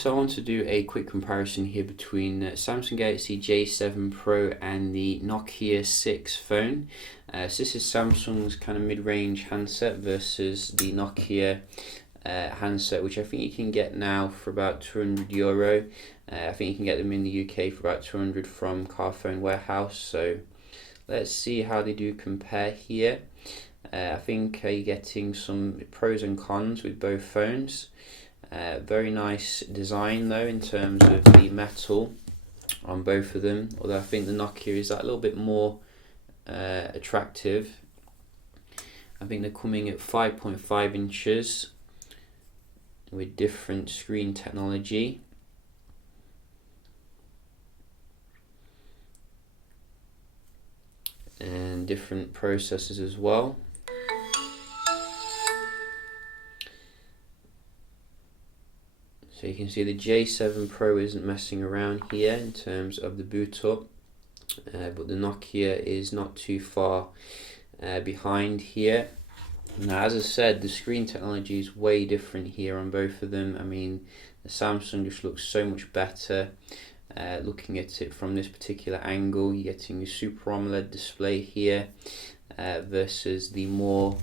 So I want to do a quick comparison here between Samsung Galaxy J7 Pro and the Nokia 6 phone. So this is Samsung's kind of mid-range handset versus the Nokia handset, which I think you can get now for about €200. I think you can get them in the UK for about 200 from Carphone Warehouse. So let's see how they do compare here. I think you're getting some pros and cons with both phones. Very nice design though in terms of the metal on both of them, although I think the Nokia is that little bit more attractive. I think they're coming at 5.5 inches with different screen technology. And different processors as well. So you can see the J7 Pro isn't messing around here in terms of the boot up, but the Nokia is not too far behind here. Now, as I said, the screen technology is way different here on both of them. I mean, the Samsung just looks so much better. Looking at it from this particular angle, you're getting a Super AMOLED display here versus the more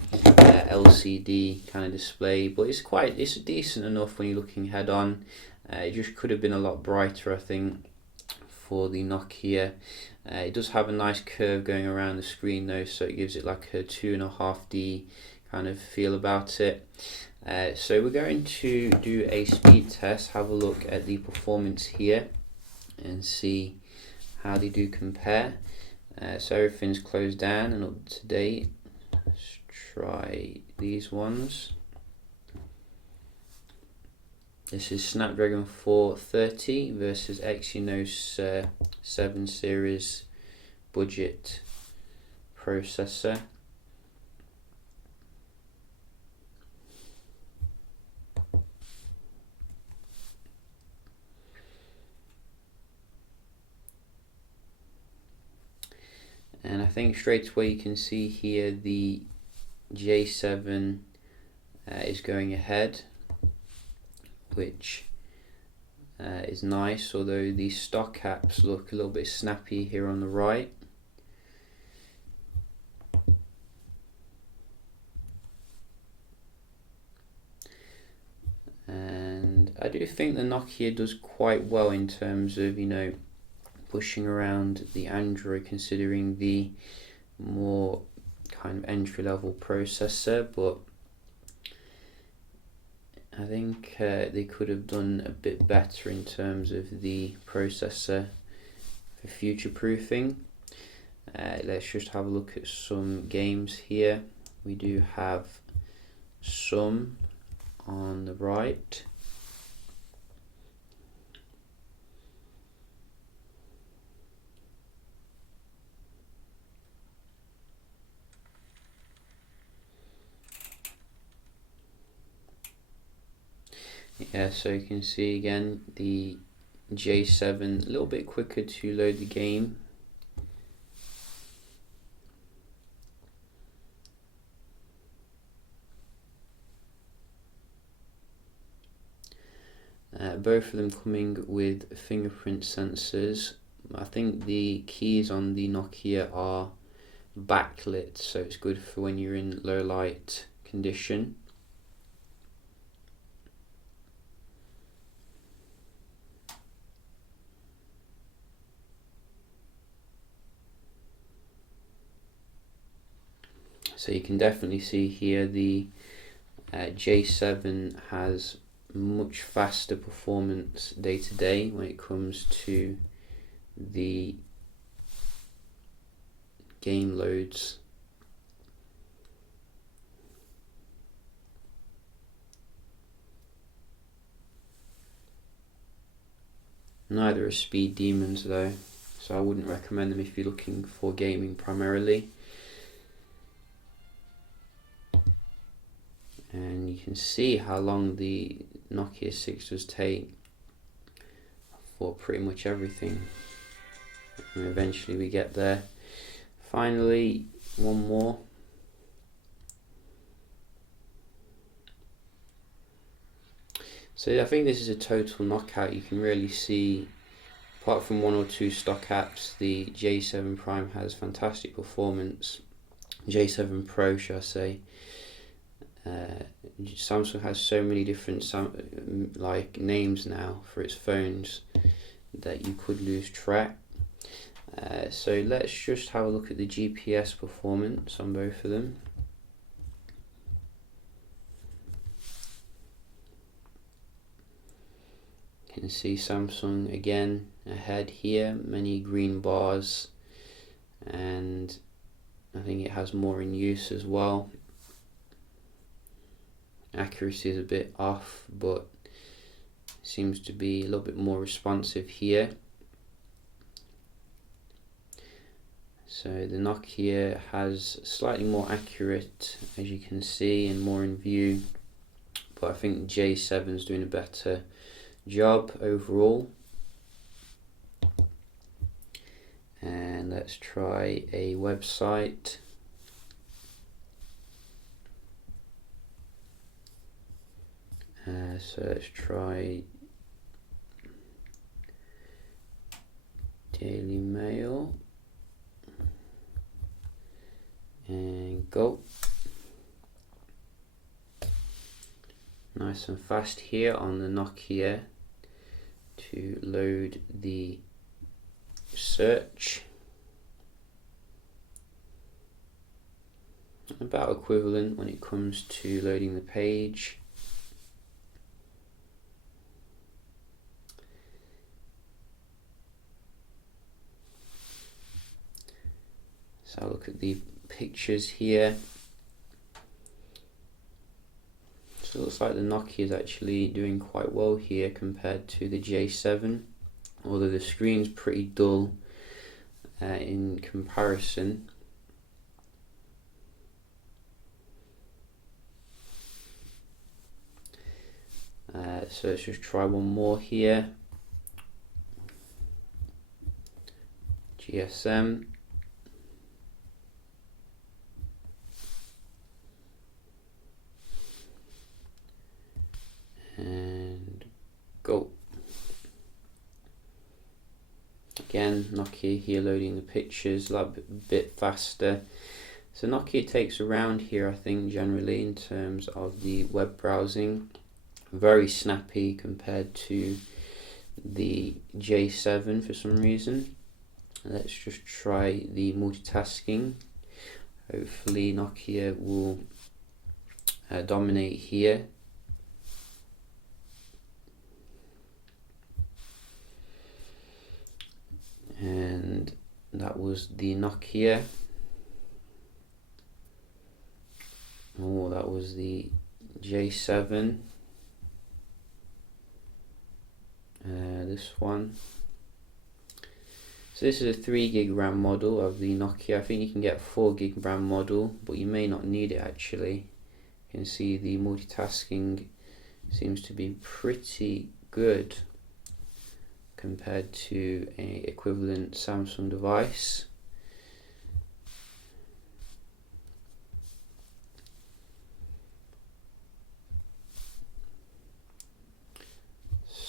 LCD kind of display, but it's decent enough when you're looking head on. It just could have been a lot brighter, I think, for the Nokia. It does have a nice curve going around the screen though, so it gives it like a 2.5D kind of feel about it. So we're going to do a speed test, have a look at the performance here and see how they do compare. So everything's closed down and up to date. Let's try these ones. This is Snapdragon 430 versus Exynos 7 series budget processor. And I think straight away you can see here the J7 is going ahead, which is nice, although the stock apps look a little bit snappy here on the right. And I do think the Nokia does quite well in terms of, pushing around the Android, considering the more kind of entry-level processor, but I think they could have done a bit better in terms of the processor for future-proofing. Let's just have a look at some games here. We do have some on the right. Yeah, so you can see again the J7 a little bit quicker to load the game. Both of them coming with fingerprint sensors. I think the keys on the Nokia are backlit, so it's good for when you're in low light condition. So you can definitely see here the J7 has much faster performance day to day when it comes to the game loads. Neither are speed demons though, so I wouldn't recommend them if you're looking for gaming primarily. And you can see how long the Nokia 6 does take for pretty much everything. And eventually we get there. Finally, one more. So I think this is a total knockout. You can really see, apart from one or two stock apps, the J7 Prime has fantastic performance. J7 Pro, should I say. Samsung has so many different like names now for its phones that you could lose track. So let's just have a look at the GPS performance on both of them. You can see Samsung again ahead here, many green bars, and I think it has more in use as well. Accuracy is a bit off, but seems to be a little bit more responsive here. So the Nokia has slightly more accurate, as you can see, and more in view, but I think J7 is doing a better job overall. And let's try a website. So let's try Daily Mail and go. Nice and fast here on the Nokia to load the search. About equivalent when it comes to loading the page. So I'll look at the pictures here. So it looks like the Nokia is actually doing quite well here compared to the J7, although the screen's pretty dull in comparison. So let's just try one more here. GSM. And go. Again, Nokia here loading the pictures a little bit faster. So Nokia takes around here, I think, generally in terms of the web browsing. Very snappy compared to the J7 for some reason. Let's just try the multitasking. Hopefully Nokia will dominate here. And that was the Nokia. Oh, that was the J7. This one. So this is a 3 gig RAM model of the Nokia. I think you can get 4 gig RAM model, but you may not need it actually. You can see the multitasking seems to be pretty good compared to an equivalent Samsung device.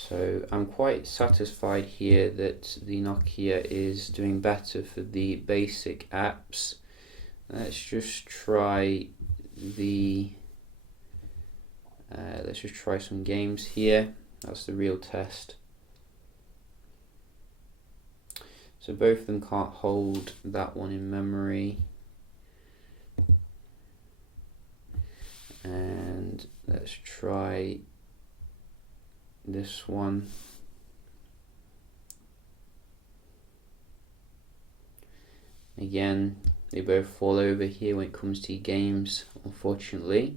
So I'm quite satisfied here that the Nokia is doing better for the basic apps. Let's just try the let's just try some games here. That's the real test. So both of them can't hold that one in memory. And let's try this one. Again, they both fall over here when it comes to games, unfortunately.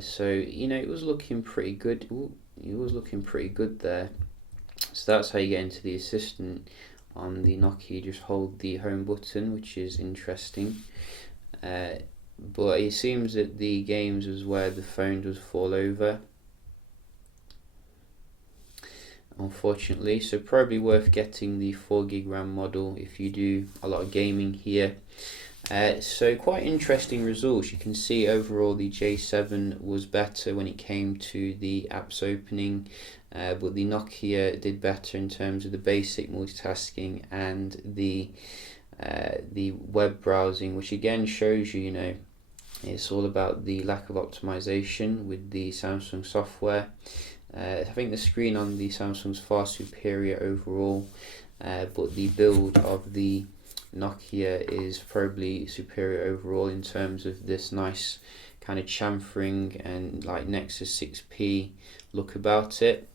So you know, it was looking pretty good. Ooh, it was looking pretty good there. So that's how you get into the assistant on the Nokia. You just hold the home button, which is interesting. But it seems that the games was where the phone does fall over, unfortunately. So probably worth getting the 4 gig RAM model if you do a lot of gaming here. So quite interesting results. You can see overall the J7 was better when it came to the apps opening, but the Nokia did better in terms of the basic multitasking and the web browsing, which again shows you, it's all about the lack of optimization with the Samsung software. I think the screen on the Samsung's far superior overall, but the build of the Nokia is probably superior overall in terms of this nice kind of chamfering and like Nexus 6P look about it.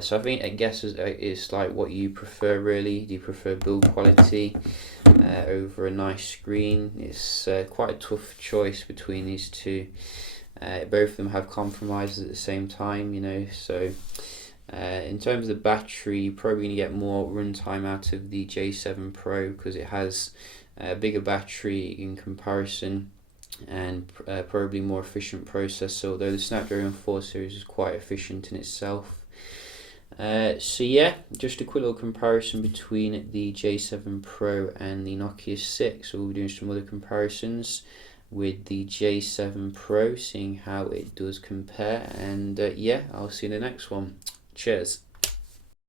So I guess it's like what you prefer really. Do you prefer build quality over a nice screen? It's quite a tough choice between these two. Both of them have compromises at the same time, so in terms of the battery, you're probably going to get more runtime out of the J7 Pro because it has a bigger battery in comparison and probably more efficient processor, although the Snapdragon 4 series is quite efficient in itself. So yeah, just a quick little comparison between the J7 Pro and the Nokia 6. So we'll be doing some other comparisons with the J7 Pro, seeing how it does compare, and yeah, I'll see you in the next one. Cheers.